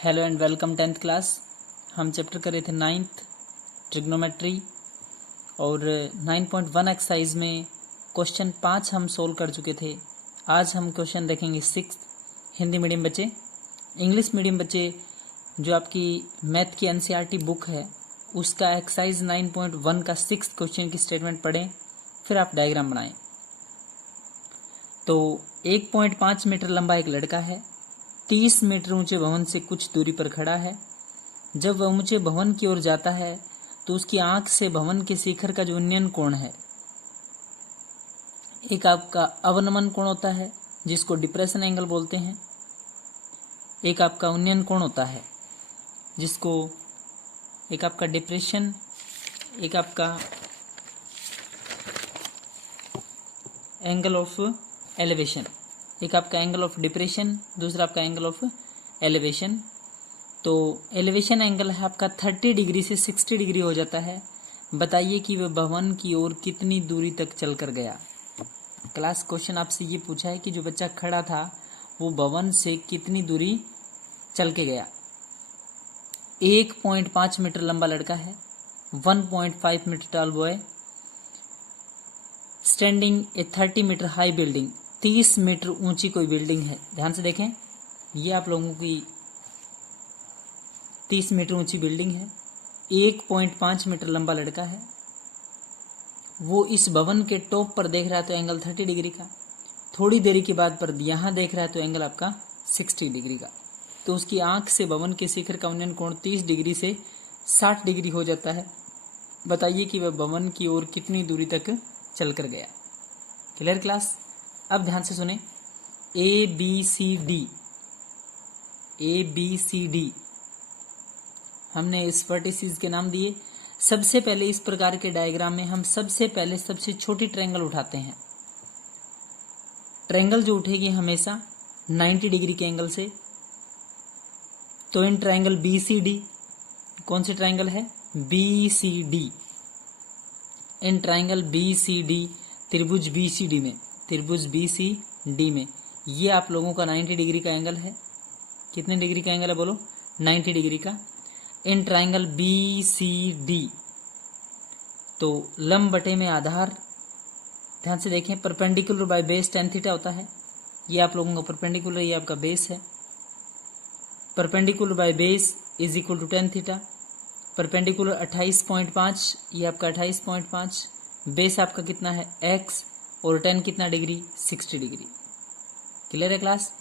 Hello and welcome 10th class. हम chapter कर रहे थे 9th ट्रिग्नोमेट्री और 9.1 एक्सरसाइज में क्वेश्चन 5 हम सोल्व कर चुके थे। आज हम क्वेश्चन देखेंगे 6th। हिंदी मीडियम बच्चे, इंग्लिश मीडियम बच्चे, जो आपकी मैथ की एनसीईआरटी बुक है उसका एक्सरसाइज 9.1 का 6th क्वेश्चन की स्टेटमेंट पढ़ें, फिर आप डायग्राम बनाएं। तो 1.5 मीटर लंबा एक लड़का है, 30 मीटर ऊंचे भवन से कुछ दूरी पर खड़ा है। जब वह ऊंचे भवन की ओर जाता है तो उसकी आंख से भवन के शिखर का जो उन्नयन कोण है, एक आपका अवनमन कोण होता है जिसको डिप्रेशन एंगल बोलते हैं, एक आपका उन्नयन कोण होता है जिसको एक आपका डिप्रेशन, एक आपका एंगल ऑफ एलिवेशन, एक आपका एंगल ऑफ डिप्रेशन, दूसरा आपका एंगल ऑफ एलिवेशन। तो एलिवेशन एंगल है आपका 30 डिग्री से 60 डिग्री हो जाता है। बताइए कि वह भवन की ओर कितनी दूरी तक चल कर गया। क्लास क्वेश्चन आपसे ये पूछा है कि जो बच्चा खड़ा था वो भवन से कितनी दूरी चल के गया। 1.5 मीटर लंबा लड़का है, 1.5 मीटर टॉल बॉय, स्टैंडिंग ए 30 मीटर हाई बिल्डिंग, 30 मीटर ऊंची कोई बिल्डिंग है। ध्यान से देखें, ये आप लोगों की 30 मीटर ऊंची बिल्डिंग है। 1.5 मीटर लंबा लड़का है, वो इस भवन के टॉप पर देख रहा है तो एंगल 30 डिग्री का, थोड़ी देरी के बाद पर यहां देख रहा है तो एंगल आपका 60 डिग्री का। तो उसकी आंख से भवन के शिखर का उन्नयन कोण 30 डिग्री से 60 डिग्री हो जाता है। बताइए कि वह भवन की ओर कितनी दूरी तक चल कर गया। Clear class? अब ध्यान से सुने, ए बी सी डी हमने इस वर्टिसेस के नाम दिए। सबसे पहले इस प्रकार के डायग्राम में हम सबसे पहले सबसे छोटी ट्रायंगल उठाते हैं। ट्रायंगल जो उठेगी हमेशा 90 डिग्री के एंगल से। तो in triangle B C D, कौन सी ट्रायंगल है? B C D. In triangle B C D, त्रिभुज बी सी डी में, त्रिभुज बी सी डी में ये आप लोगों का 90 डिग्री का एंगल है। कितने डिग्री का एंगल है बोलो? 90 डिग्री का। In triangle B C D तो लंब बटे में आधार, ध्यान से देखें, perpendicular by base tan theta होता है। ये आप लोगों का परपेंडिकुलर, ये आपका बेस है। Perpendicular by base is equal to tan theta. Perpendicular 28.5, ये आपका 28.5। बेस आपका कितना है? x, और tan कितना डिग्री? 60 डिग्री। क्लियर है क्लास?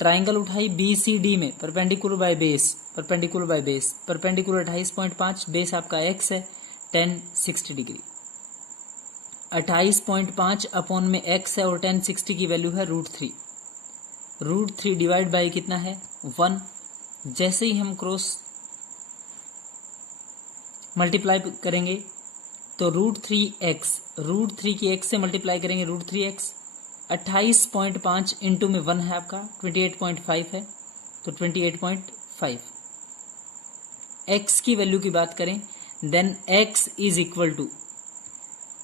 ट्राइंगल उठाई बी सी डी में, perpendicular by base, perpendicular by base, perpendicular 28.5, base आपका x है, tan 60 डिग्री। 28.5 अपॉन में x है और tan 60 की वैल्यू है √3। √3 डिवाइड बाय कितना है? 1। जैसे ही हम क्रॉस मल्टीप्लाई करेंगे तो √3x, √3 की x से मल्टीप्लाई करेंगे √3x। 28.5 इंटू में 1 है आपका 28.5 है, तो 28.5। x की वैल्यू की बात करें then x is equal to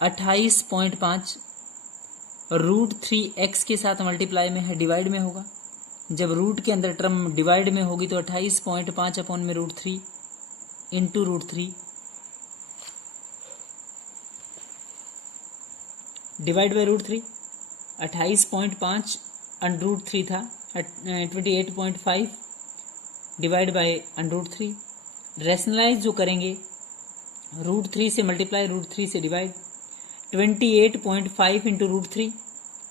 28.5 √3x के साथ मल्टीप्लाई में है, डिवाइड में होगा। जब रूट के अंदर टर्म डिवाइड में होगी तो 28.5 अपॉन में √3 इंटू √3 डिवाइड बाई √3। 28.5 √3 था, 28.5 डिवाइड बाई √3। रेशनलाइज जो करेंगे √3 से मल्टीप्लाई, √3 से divide. 28.5 into √3,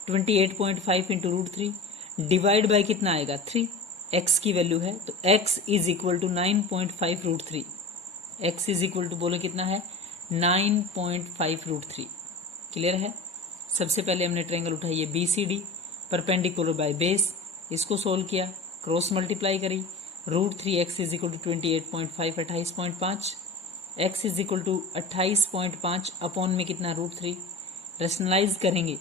28.5 into √3 divide by कितना आएगा? 3। x की वैल्यू है तो x is equal to 9.5 √3। x is equal to बोले कितना है? 9.5 √3। क्लियर है? सबसे पहले हमने ट्रायंगल उठाई है B C D, perpendicular by base, इसको सोल्व किया, क्रॉस मल्टीप्लाई करी, √3x is equal to 28.5, 28.5, x is equal to 28.5 upon में कितना? √3। रेशनलाइज करेंगे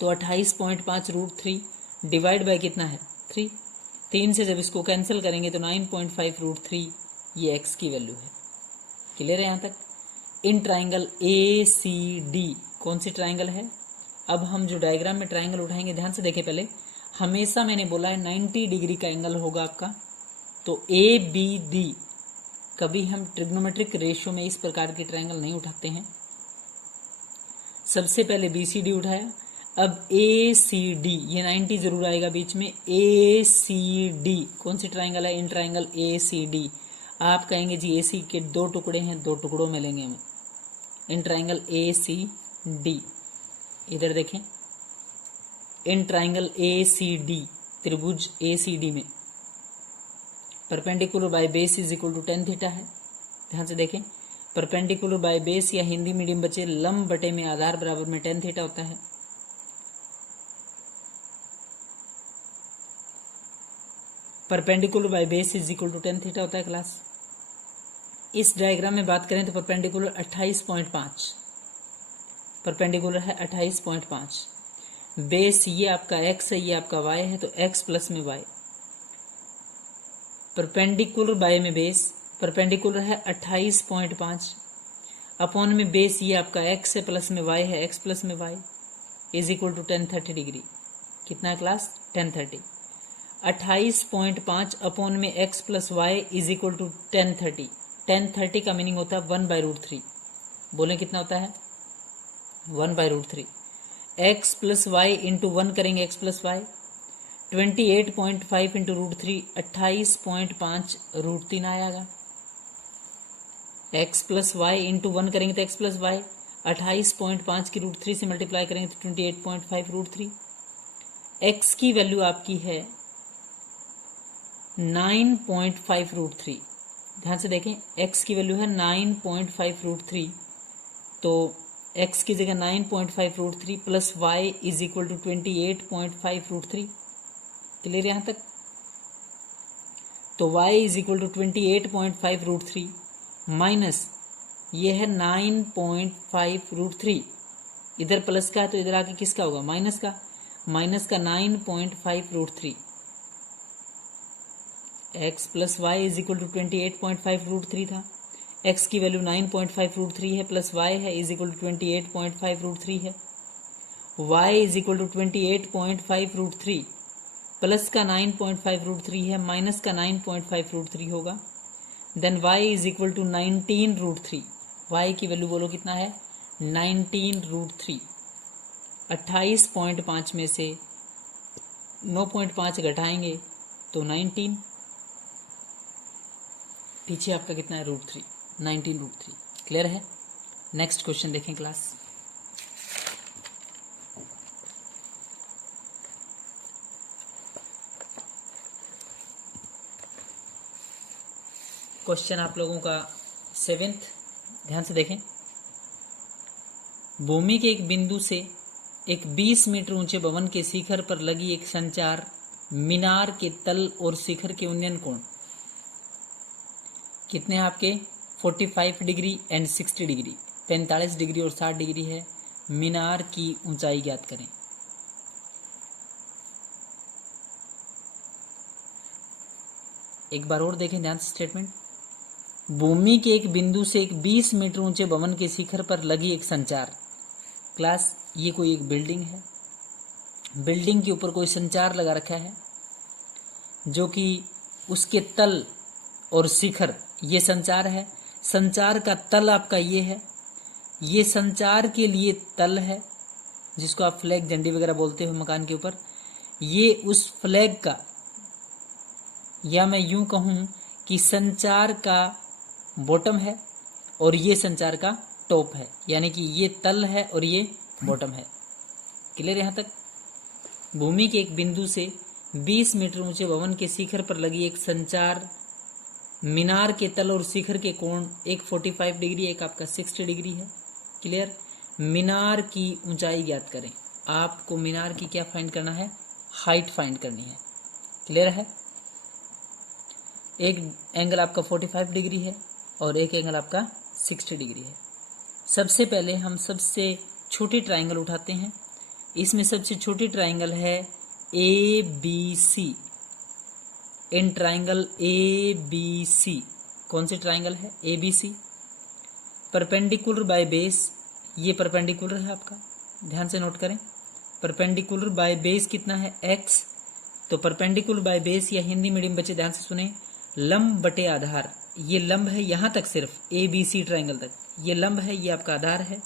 तो 28.5 √3 डिवाइड बाय कितना है? 3। 3 से जब इसको कैंसिल करेंगे तो 9.5 √3 ये x की वैल्यू है। क्लियर है यहाँ तक? इन ट्राइंगल ए सी डी, कौन सी ट्राइंगल है? अब हम जो डायग्राम में ट्राइंगल उठाएंगे, ध्यान से देखें, पहले हमेशा मैंने बोला है 90 डिग्री का एंगल होगा आपका तो ए बी डी कभी हम ट्रिग्नोमेट्रिक रेशियो में इस प्रकार के ट्रायंगल नहीं उठाते हैं। सबसे पहले बी सी डी उठाया, अब ए सी डी, ये 90 जरूर आएगा बीच में। ए सी डी कौन सी ट्रायंगल है? In triangle A C D. आप कहेंगे जी ए सी के 2 टुकड़े हैं, 2 टुकड़ों में लेंगे हमें। इन ट्रायंगल ए सी डी, इधर देखें, इन ट्रायंगल ए सी डी, त्रिभुज ए सी डी में perpendicular by base is equal to tan theta है। ध्यान से देखें, परपेंडिकुलर बाय बेस या हिंदी मीडियम बच्चे लंब बटे में आधार बराबर में tan थीटा होता है। Perpendicular by base is equal to tan theta होता है क्लास। इस डायग्राम में बात करें तो परपेंडिकुलर 28.5, परपेंडिकुलर है 28.5। बेस ये आपका x है, ये आपका y है, तो x प्लस में y। परपेंडिकुलर बाय में बेस, परपेंडिकुलर है 28.5 अपॉन में बेस ये आपका x है प्लस में y है, x प्लस में y is equal to tan 30 degree. कितना क्लास? tan 30। 28.5 अपॉन में x plus y is equal to tan 30। tan 30 का मीनिंग होता है 1/√3। बोलें कितना होता है? 1/√3। x प्लस वाई इंटू 1 करेंगे, x प्लस वाई 28.5 इंटू √3 28.5 √3 आएगा। x प्लस वाई इंटू 1 करेंगे तो x प्लस वाई 28.5 की √3 से मल्टीप्लाई करेंगे तो 28.5 √3। x की वैल्यू आपकी है 9.5 √3। ध्यान से देखें, x की वैल्यू है 9.5 √3, तो x की जगह 9.5 √3 plus y is equal to 28.5 √3। Clear यहां तक? तो y is equal to 28.5 √3 minus ये है 9.5 √3। इधर प्लस का है तो इधर आके किसका होगा? माइनस का। माइनस का 9.5 √3। x plus y is equal to 28.5 √3 था। x की वैल्यू 9.5 √3 है प्लस y है इज इक्वल टू 28.5 √3 है। y is equal to 28.5 √3 plus का 9.5 √3 है माइनस का 9.5 √3 होगा। Then y is equal to 19 √3। y की वैल्यू बोलो कितना है? 19 √3। 28.5 में से 9.5 घटाएंगे तो 19, पीछे आपका कितना है? √3, 19 √3। क्लियर है? नेक्स्ट क्वेश्चन देखें क्लास। क्वेश्चन आप लोगों का 7th, ध्यान से देखें। भूमि के एक बिंदु से एक 20 मीटर ऊंचे भवन के शिखर पर लगी एक संचार मीनार के तल और शिखर के उन्नयन कोण कितने हैं आपके? 45 डिग्री एंड 60 डिग्री, 45 डिग्री और 60 डिग्री है। मीनार की ऊंचाई ज्ञात करें। एक बार और देखें ध्यान से स्टेटमेंट। भूमि के एक बिंदु से एक 20 मीटर ऊंचे भवन के शिखर पर लगी एक संचार। क्लास, ये कोई एक बिल्डिंग है, बिल्डिंग के ऊपर कोई संचार लगा रखा है जो कि उसके तल और शिखर, ये संचार है। संचार का तल आपका ये है, ये संचार के लिए तल है जिसको आप फ्लैग झंडी वगैरह बोलते हो मकान के ऊपर। ये उस फ्लैग का, या मैं यूं कहूं कि संचार का बॉटम है और ये संचार का टॉप है, यानी कि ये तल है और ये बॉटम है। क्लियर यहां तक? भूमि के एक बिंदु से 20 मीटर ऊंचे भवन के शिखर पर लगी एक संचार मीनार के तल और शिखर के कोण, एक 45 डिग्री, एक आपका 60 डिग्री है। क्लियर? मीनार की ऊंचाई ज्ञात करें। आपको मीनार की क्या फाइंड करना है? हाइट फाइंड करनी है। क्लियर है? एक एंगल आपका 45 डिग्री है और एक एंगल आपका 60 डिग्री है। सबसे पहले हम सबसे छोटी ट्राइंगल उठाते हैं। इसमें सबसे छोटी ट्राइंगल है ABC। इन ट्राइंगल ABC, कौन सी ट्राइंगल है? ABC। परपेंडिकुलर बाय बेस, ये परपेंडिकुलर है आपका, ध्यान से नोट करें। परपेंडिकुलर बाय बेस कितना है? x। तो परपेंडिकुलर बाय बेस या हिंदी मीडियम बच्चे ध्यान से सुने, लंब बटे आधार, ये लंब है यहां तक, सिर्फ ए बी सी ट्राइंगल तक, ये लंब है, ये आपका आधार है।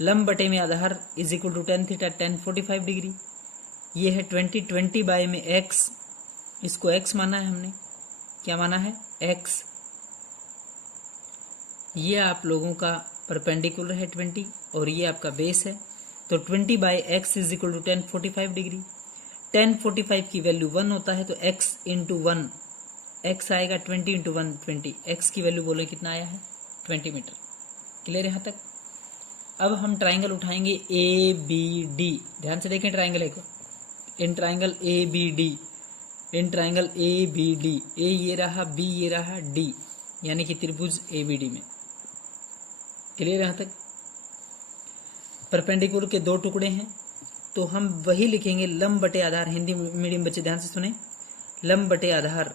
लंब बटे में आधार is equal to ten theta, 1045 degree. ये है 20 बाय में एक्स, इसको एक्स माना है हमने, क्या माना है, एक्स। ये आप लोगों का परपेंडिकुलर है 20 और ये आपका बेस है। तो 20 by x is equal to 1045 degree. 1045 की वैल्यू 1 होता है, तो x इंटू 1, एक्स आएगा 20 इंटू 1 20, एक्स की वैल्यू बोलो कितना आया है, 20 मीटर। क्लियर यहाँ तक। अब हम ट्राइंगल उठाएंगे ए बी डी, ध्यान से देखें ट्राइंगल एक, in triangle A B D, in triangle A B D, A ये रहा, बी ये रहा, डी, यानी कि त्रिभुज ए बी डी में। क्लियर यहाँ तक। परपेंडिकुलर के दो टुकड़े हैं, तो हम वही लिखेंगे लंब बटे आधार। हिंदी मीडियम बच्चे ध्यान से सुने, लंब बटे आधार,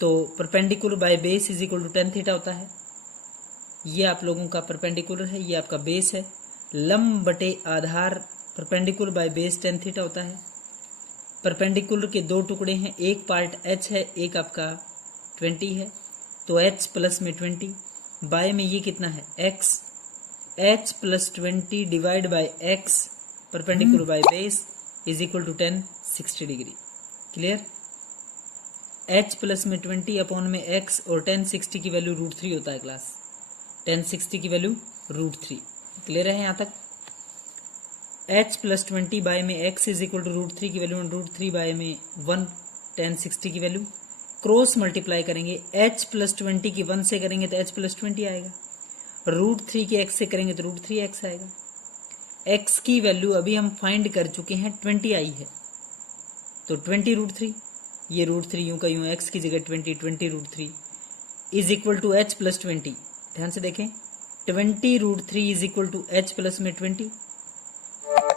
तो perpendicular by base is equal to 10 theta होता है। ये आप लोगों का परपेंडिकुलर है, ये आपका बेस है। लंब बटे आधार परपेंडिकुलर बाय बेस 10 थीटा होता है। परपेंडिकुलर के दो टुकड़े हैं, एक पार्ट h है, एक आपका 20 है, तो h प्लस में 20 बाय में ये कितना है x, h plus 20 divide by x perpendicular by base is equal to 10 60 degree. Clear. h plus में 20 अपॉन में x और 10 60 की वैल्यू √3 होता है क्लास, 10 60 की वैल्यू √3। क्लियर है यहाँ तक। h प्लस 20 बाय में x इज इक्वल टू √3 की वैल्यू, √3 बाय में 1 10 60 की वैल्यू, क्रॉस मल्टीप्लाई करेंगे, h प्लस 20 की 1 से करेंगे तो h प्लस 20 आएगा, √3 की x से करेंगे तो √3x आएगा। x की वैल्यू अभी हम फाइंड कर चुके हैं, 20 आई है, तो 20 √3, ये √3 यूं का यूं, x की जगह 20 √3 is equal to h plus 20। ध्यान से देखें, 20 √3 is equal to h plus में 20,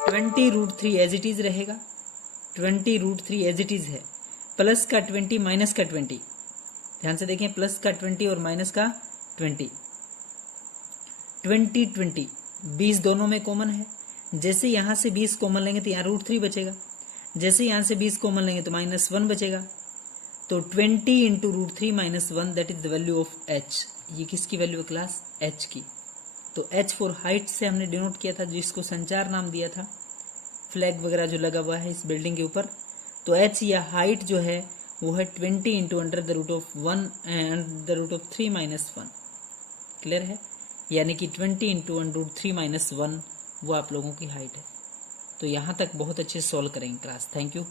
20 √3 एज इट इज रहेगा, 20 √3 एज इट इज है, प्लस का 20 माइनस का 20, ध्यान से देखें, प्लस का 20 और माइनस का 20, 20 20 20 दोनों में कॉमन है। जैसे यहां से 20 कॉमन लेंगे तो यहाँ √3 बचेगा, जैसे यहां से 20 कॉमन लेंगे तो -1 बचेगा, तो 20 into √3 -1 that is the value of h। ये किसकी वैल्यू है क्लास, h की। तो h फॉर हाइट से हमने डिनोट किया था, जिसको संचार नाम दिया था, फ्लैग वगैरह जो लगा हुआ है इस बिल्डिंग के ऊपर। तो h या हाइट जो है वो है 20 into under the root of 1 and the root of 3 -1। Clear है, यानी कि 20 इंटू √3 -1 वो आप लोगों की हाइट है। तो यहाँ तक बहुत अच्छे से सॉल्व करेंगे क्लास। Thank you.